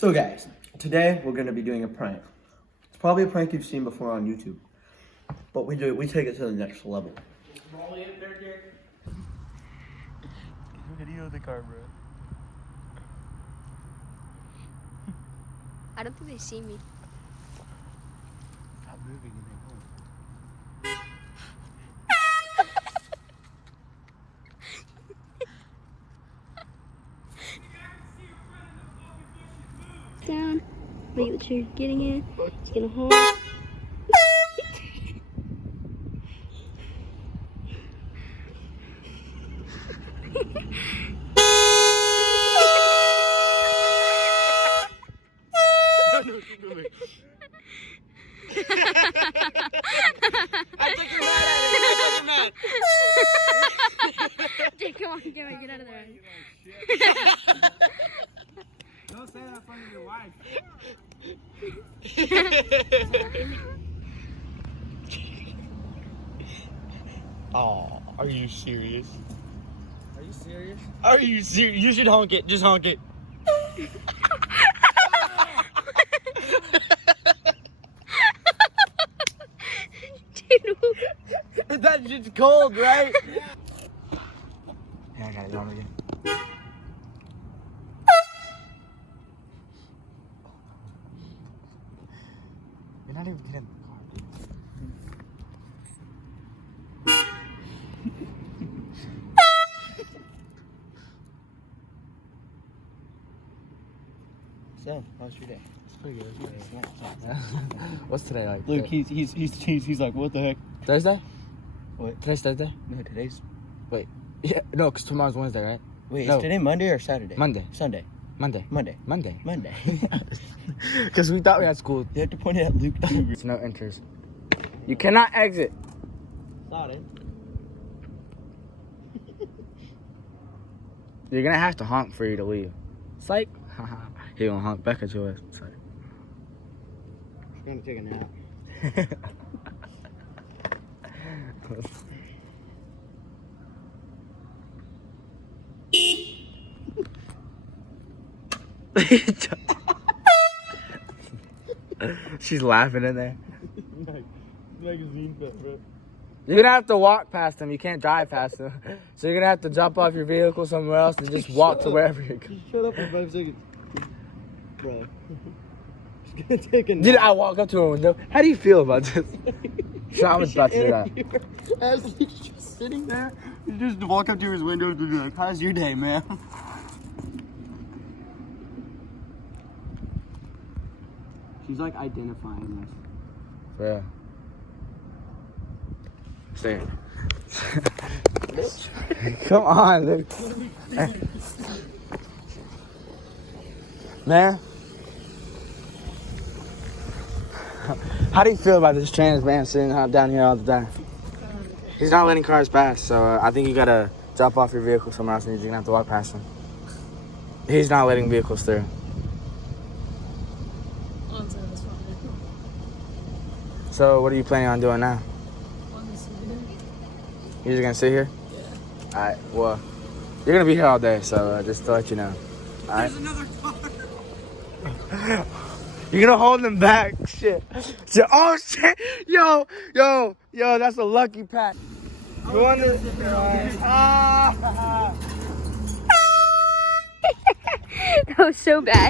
So guys, today we're gonna be doing a prank. It's probably a prank you've seen before on YouTube, but we take it to the next level. Video of the car, bro. I don't think they see me. Stop moving and then home. Down. Wait, what you're getting in. It's gonna hold. I think you're mad at it. I think you're mad. Jake, come on, get out of there. Don't say that in front of your wife. Oh, are you serious? Are you serious? Are you serious? You should honk it. Just honk it. Dude. That shit's cold, right? Yeah, I got it on again. You're not even getting in the car, So, how's your day? It's pretty good. What's today like? Luke, he's like, what the heck? Thursday? What? Today's Thursday? No, today's. Yeah, no, because tomorrow's Wednesday, right? Wait, No. is today Monday or Saturday? Monday. Sunday. Monday. Monday. Monday. Monday. Because we thought we had school. You have to point it at Luke too. It's no enters. You cannot exit. Thought it. You're gonna have to honk for you to leave. Psych. He gonna honk back at your ass. Sorry. I'm gonna take a nap. She's laughing in there. Magazine fit, bro. You're gonna have to walk past them. You can't drive past them. So you're gonna have to jump off your vehicle somewhere else and just walk to wherever you're going. Shut up for 5 seconds. Bro. Just gonna take a nap. Did I walk up to a window? How do you feel about this? So I was about to do that. As he's just sitting there, you just walk up to his window and be like, how's your day, man? She's like identifying us. Yeah. Stay. Come on, Luke. Man. How do you feel about this trans man sitting down here all the time? He's not letting cars pass, so I think you gotta drop off your vehicle somewhere else and you're gonna have to walk past him. He's not letting vehicles through. So what are you planning on doing now? You're just gonna sit here? Yeah. Alright, well, you're gonna be here all day, so just to let you know. Alright? There's another car. You're gonna hold them back. Shit. Oh shit! Yo, that's a lucky pack. Go on this. That was so bad.